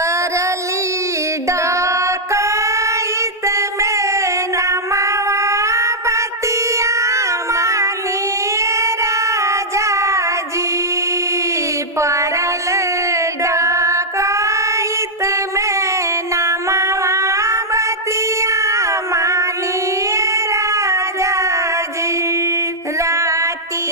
परली डकैत में नमवा बतिया मानिए राजा जी। परल डकैत में नमवा बतिया मानिए राजा जी। राती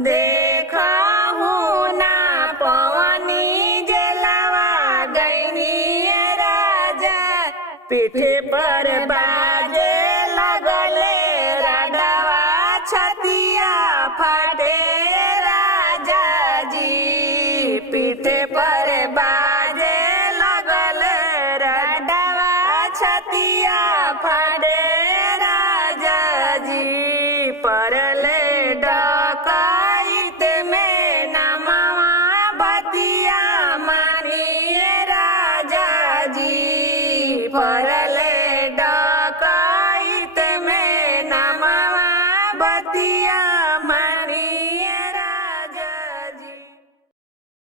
देखा हूँ ना पवनी जलवा गईनी राजा। पीठे पर बाजे लगले राडवा छतिया फाटे राजा जी। पीठे पर बाजे लगले राडवा छतिया फाटे राजा जी। परले डकैत में नमवा बतिया मानिए राजा जी। पर